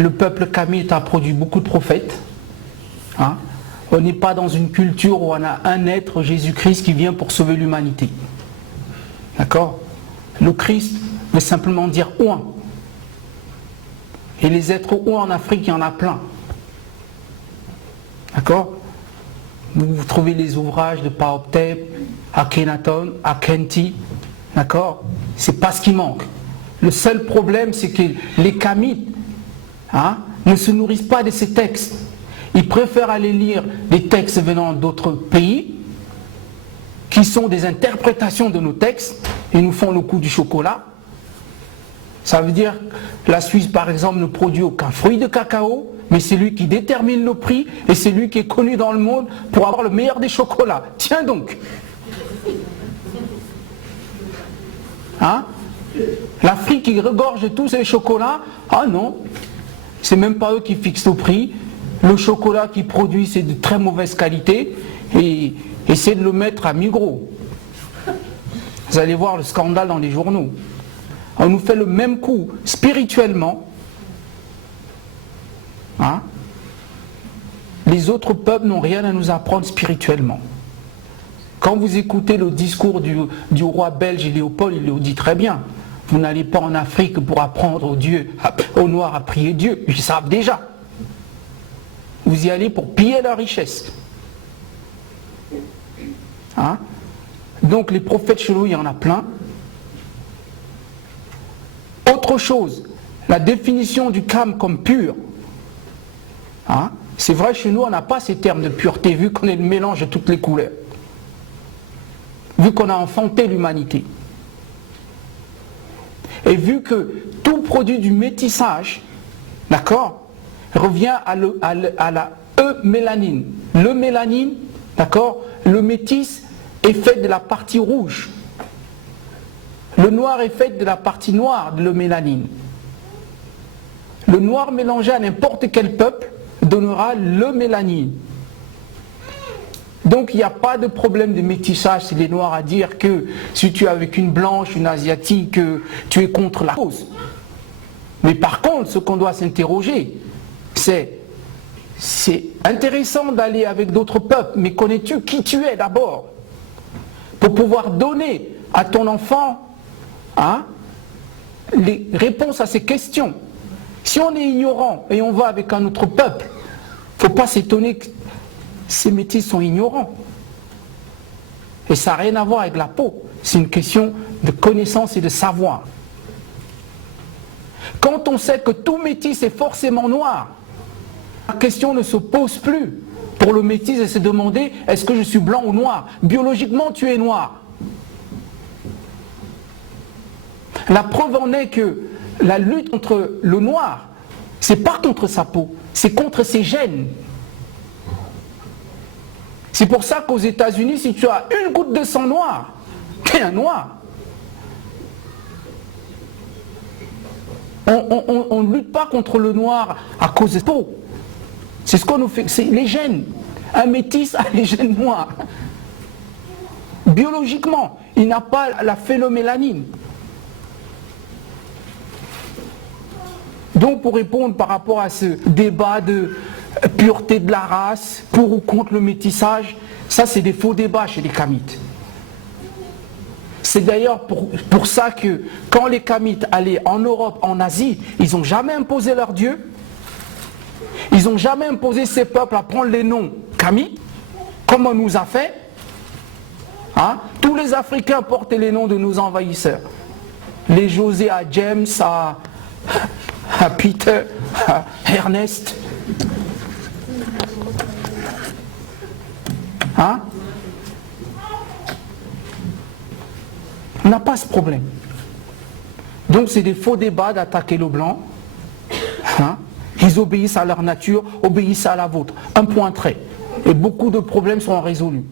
le peuple kamite a produit beaucoup de prophètes. Hein? On n'est pas dans une culture où on a un être, Jésus-Christ, qui vient pour sauver l'humanité. D'accord? Le Christ veut simplement dire ouin. Et les êtres ouin en Afrique, il y en a plein. D'accord? Vous trouvez les ouvrages de Paoptep, Akhenaton, Akhenti. D'accord? C'est pas ce qui manque. Le seul problème, c'est que les Kamites ne se nourrissent pas de ces textes. Ils préfèrent aller lire des textes venant d'autres pays, qui sont des interprétations de nos textes, et nous font le coup du chocolat. Ça veut dire que la Suisse, par exemple, ne produit aucun fruit de cacao, mais c'est lui qui détermine le prix, et c'est lui qui est connu dans le monde pour avoir le meilleur des chocolats. Tiens donc! Hein? L'Afrique qui regorge tous ces chocolats, ah non, c'est même pas eux qui fixent le prix. Le chocolat qu'ils produisent, c'est de très mauvaise qualité, et essaient de le mettre à Migros. Vous allez voir le scandale dans les journaux. On nous fait le même coup spirituellement. Hein? Les autres peuples n'ont rien à nous apprendre spirituellement. Quand vous écoutez le discours du roi belge Léopold, il le dit très bien. Vous n'allez pas en Afrique pour apprendre aux Noirs à prier Dieu. Ils savent déjà. Vous y allez pour piller leur richesse. Hein? Donc les prophètes chez nous, il y en a plein. Autre chose, la définition du Kham comme pur. Hein? C'est vrai, chez nous, on n'a pas ces termes de pureté, vu qu'on est le mélange de toutes les couleurs. Vu qu'on a enfanté l'humanité. Et vu que tout produit du métissage, d'accord, revient à la eumélanine. Le mélanine, d'accord, le métis est fait de la partie rouge. Le noir est fait de la partie noire de l'eumélanine. Le noir mélangé à n'importe quel peuple donnera l'eumélanine. Donc il n'y a pas de problème de métissage, c'est les noirs à dire que si tu es avec une blanche, une asiatique, tu es contre la cause. Mais par contre, ce qu'on doit s'interroger, c'est intéressant d'aller avec d'autres peuples, mais connais-tu qui tu es d'abord? Pour pouvoir donner à ton enfant les réponses à ces questions. Si on est ignorant et on va avec un autre peuple, il ne faut pas s'étonner que ces métis sont ignorants. Et ça n'a rien à voir avec la peau. C'est une question de connaissance et de savoir. Quand on sait que tout métis est forcément noir, la question ne se pose plus. Pour le métis, et se demander, est-ce que je suis blanc ou noir? Biologiquement, tu es noir. La preuve en est que la lutte contre le noir, c'est pas contre sa peau, c'est contre ses gènes. C'est pour ça qu'aux États-Unis, si tu as une goutte de sang noir, tu es un noir. On ne lutte pas contre le noir à cause de sa peau. C'est ce qu'on nous fait, c'est les gènes. Un métis a les gènes noirs. Biologiquement, il n'a pas la phénomélanine. Donc pour répondre par rapport à ce débat de pureté de la race, pour ou contre le métissage, ça c'est des faux débats chez les Kamites. C'est d'ailleurs pour ça que quand les Kamites allaient en Europe, en Asie, ils n'ont jamais imposé leur Dieu. Ils n'ont jamais imposé ces peuples à prendre les noms Kamites, comme on nous a fait. Tous les Africains portaient les noms de nos envahisseurs. Les José à James, à Peter, à Ernest. On n'a pas ce problème. Donc c'est des faux débats d'attaquer le blanc. Ils obéissent à leur nature, obéissent à la vôtre. Un point trait. Et beaucoup de problèmes seront résolus.